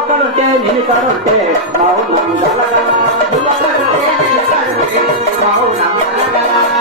నువ్వొక్కడుంటే నేను కాడుంటే మౌనం గలగల నువ్వొక్కడుంటే నేను కాడుంటే మౌనం గలగల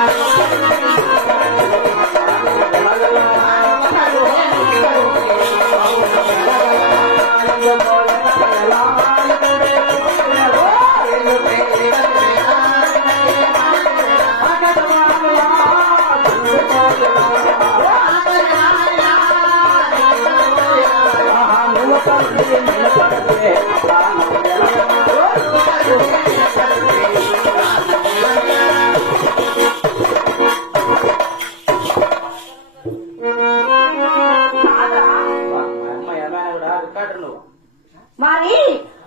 మరి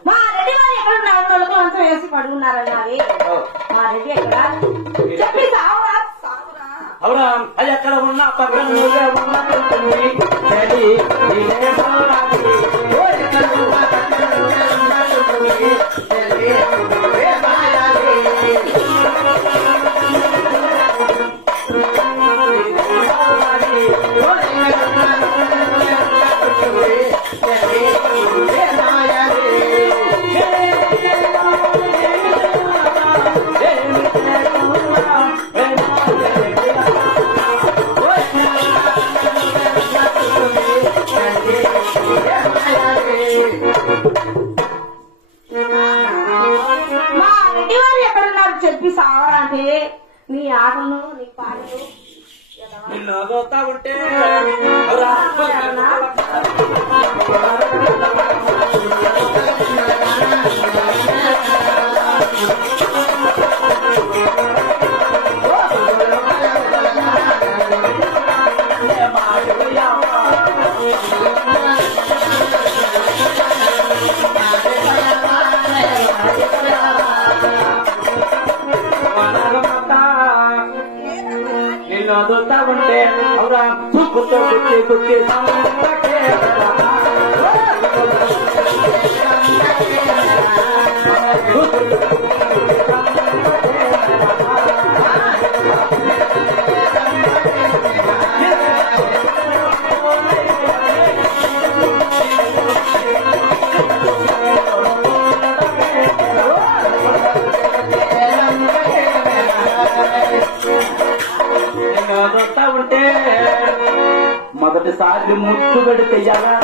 మా రెడ్డి వారు ఎక్కడ ఉన్నారు కొంచెం వేసి పడుకున్నారని అవి మా రెడ్డి ఎక్కడ చెప్పి సావురా సావురా అవునా అది ఎక్కడ ఉన్నా పక్కన మా రెడ్డి వారు ఎక్కడున్నారు చెప్పి సావరా అంటే నీ ఆటలు నీ పాటలు నిన్ను అదవుతా ఉంటే నిన్ను అదవుతా ఉంటే అవురా కుర్చో కుర్చీ కుర్చీ అదవుతా ఉంటే మొదటిసారి ముద్దు పెడితే ఎలా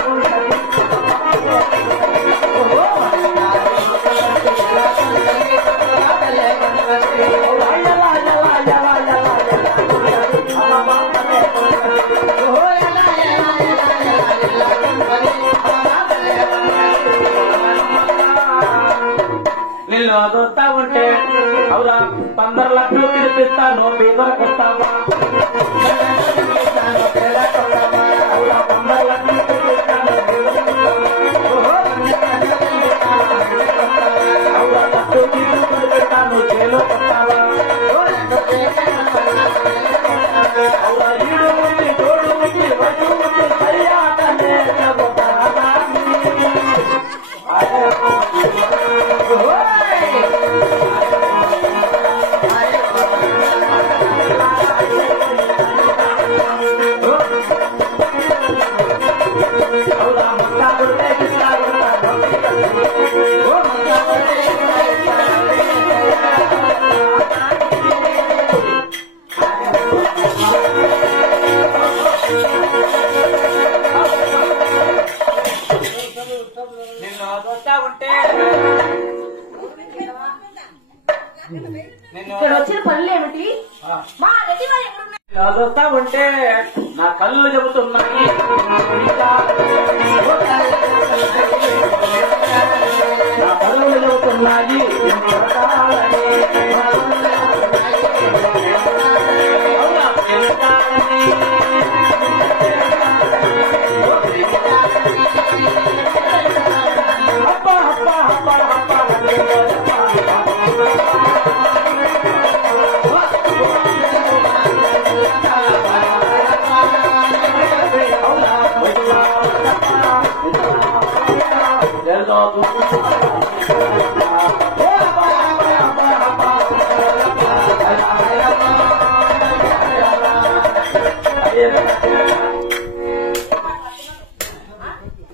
నిన్ను అదవుతా ఉంటే అవురా 15 లక్షలు పిలిపిస్తాను పేదలకు వస్తావా 15 లక్షలు పిలిపిస్తాను అవురా పట్టు పిలిపిస్తాను చేలో వస్తావా అవురా ఈడు ఉంది తోడు ఉంది వడ్డు ఉంది సరియాటనే నిన్ను అదవుతా ఉంటే ఇక్కడ వచ్చిన పనులు ఏమిటి మా రెడ్డి వారు ఎక్కడున్నారు అదవుతా ఉంటే నా కళ్ళు చెబుతున్నాయి నా కళ్ళు చెబుతున్నాయి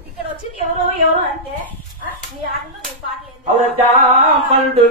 ఇక్కడ వచ్చింది ఎవరు ఎవరు అంటే అవరజా పండు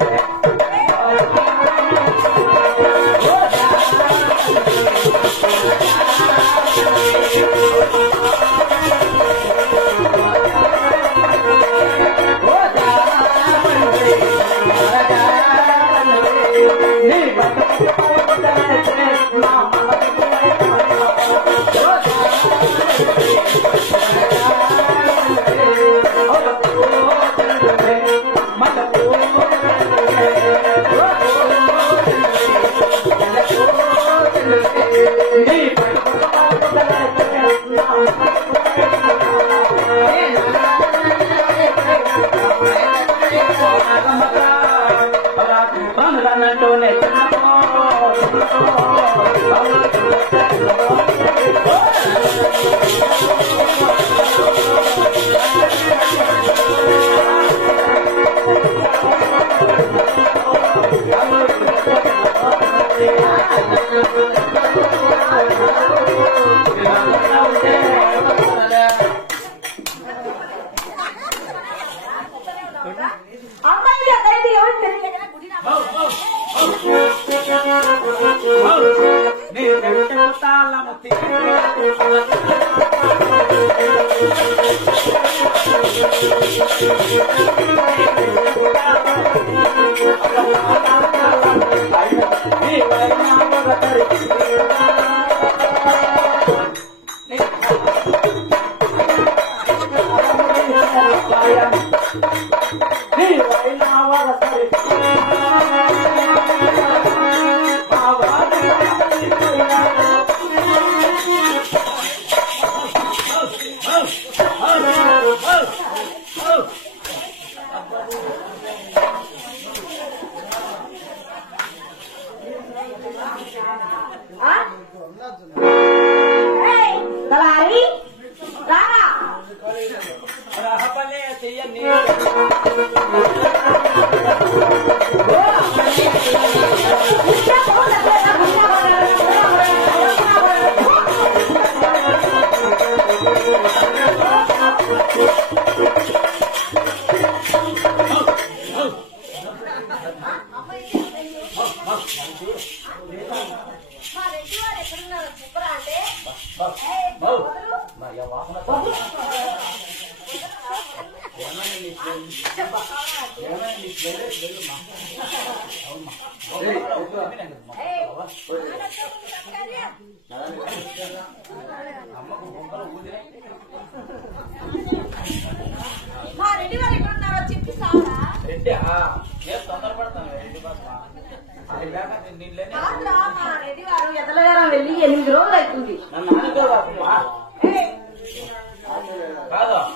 వెళ్ళి 8 రోజులు అవుతుంది.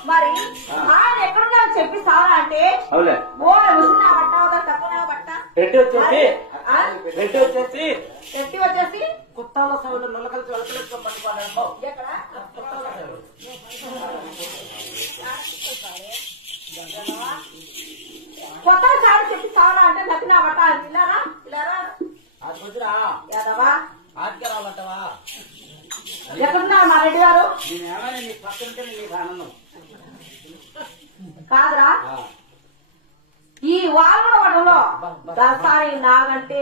మరి ఎక్కడున్నావు చెప్పి సారా అంటే వచ్చేసి కుత్తాల సౌలు నొలకలిసి వెలకలేసుకోమని కొత్త సార్ చెప్పి సారా అంటే నప్పినా బట్ట పిల్లరా పిల్లరా యాదవా ఆడికి రావటవా ఎక్కడున్నారు మా రెడ్డి గారు? నేనేమైనా నీ పక్కన నీకు ఆనందం కాదురా ఈ వామనవటంలో దసారి నాకంటే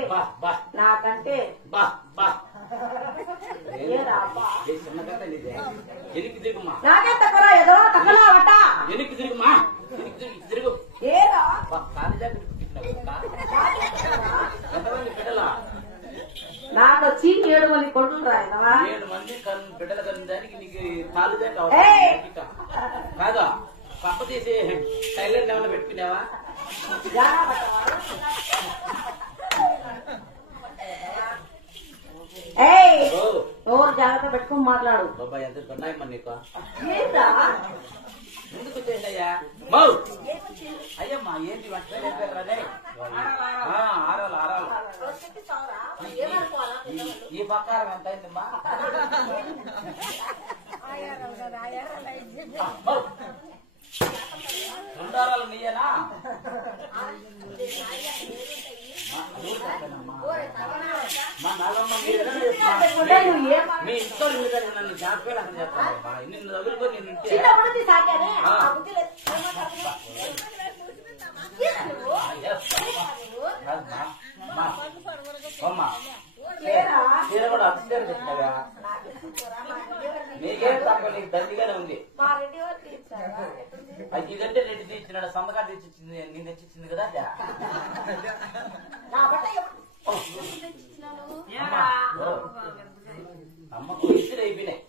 నాకే తక్కువ ఏదో తక్కువ బట్ట ఏరా నాకు వచ్చి 7 మంది కొడుకులు రాయనవా? 7 మంది బిడ్డల కన్నా దానికి నీకు తాళ్ళు కాదా? పప్ప తీసి సైలెంట్ ఏమైనా పెట్టుకున్నావా? నోరు జాగ్రత్త పెట్టుకుని మాట్లాడు. బాబాయ్ ఎంత కొన్నాయమ్మా నీకు ఎందుకు వచ్చేసాయ్యా? అయ్యమ్మా ఏంటి ఆరాలు ఈ పక్కారం ఎంత అయిందమ్మా? రెండారాలు నీయేనా? మీ ఇంట్లో నన్ను జాగ్రత్తగా అర్థం చేస్తాను. నిన్ను తగులుకొని నేను అవా నీకేం తక్కువ నీకు దండిగానే ఉంది మా రెడ్డి వాళ్ళు తీర్చారా అది ఇదంటే రెడ్డి తీర్చినాడు సంతకాలు తెచ్చిచ్చింది నేను తెచ్చిచ్చింది కదా నా బట్ట ఎప్పుడు తెచ్చిచ్చినాను అమ్మకు ఇసురు అయిపోయినాయి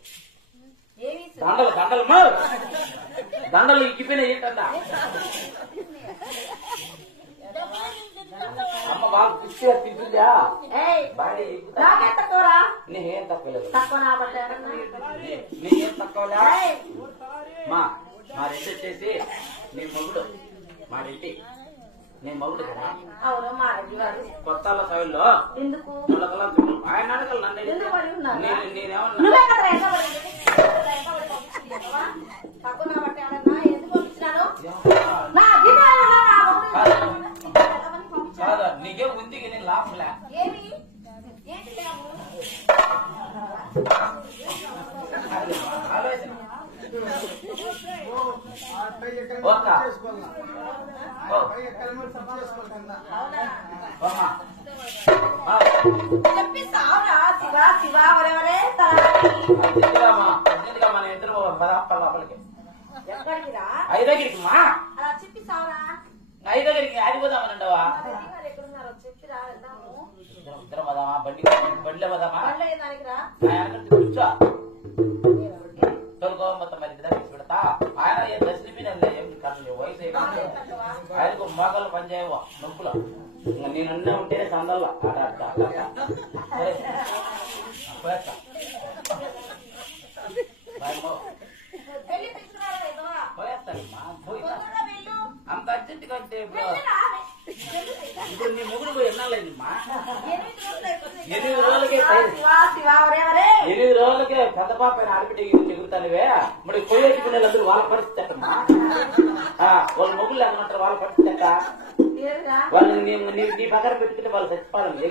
ఏమి దండలు దండలు దండలు ఇక్కిపోయినాయి ఏంటంటే అమ్మ బాగా కుర్చీగా తింటుందా బాడీ నాకెంత కూర నీకేం తక్కువ తక్కువ నా బట్ట నీకేం తక్కువలే మా రెడ్డి వచ్చేసి నీ మొగుడు మా రెడ్డి నీ మొగుడు కదా అవును మా రెడ్డి వాడు కొత్త సభల్లో ఎందుకు ఆయన అడగలు నన్ను ఎందుకు పడి ఉన్నారు నేనేమన్నా నువ్వే కదా తక్కువ నా బట్ట ఏమన్నా ఎందుకు పంపించినాను నా కాదా నీకే ఉంది నేను లాభలే ఏమి ఏంటి లేవు ఆలోచన చెప్పిస్తావురా శివ శివ ఎవరెవరే మన ఇద్దరు లోపలికి ఎక్కడికి రా ఐదగిరికి మా అలా చెప్పిస్తావురా ఐదగిరికి ఆడిపోదామనండవా ఎక్కడున్నారో చెప్పిరా వెళ్దాము ఇద్దరం వదామా బండిలో వదామా దానికి రా కూర్చో తొలగో మొత్తం మరి ఇద్దరు తీసి పెడతా ఆయన ఏం దశలిపోయినా ఏం కర్లు వయసు ఆయనకు మగలు పనిచేయవో నొప్పులో ఇంకా నేనన్నా ఉంటేనే సందల్లో ఆట ఆడతా సరే పోయేస్తా పోయేస్తానమ్మా పోయినా అంత అర్జెంట్ గా అంటే ఇప్పుడు నీ ముగ్గురు పోయి ఎన్నాలేదమ్మా 8 రోజులకే 8 రోజులకే పెద్ద పాప ఆడబిడ్డ చెగురుతానివే మరి పోయేటి పిల్లలందరూ వాళ్ళ పరిస్థితి అట్టమ్మా వాళ్ళ మొగ్గులు ఏమంటారు వాళ్ళ పరిస్థితి అట్ట వాళ్ళు నీ పక్కన పెట్టుకుంటే వాళ్ళు చచ్చిపోవాలి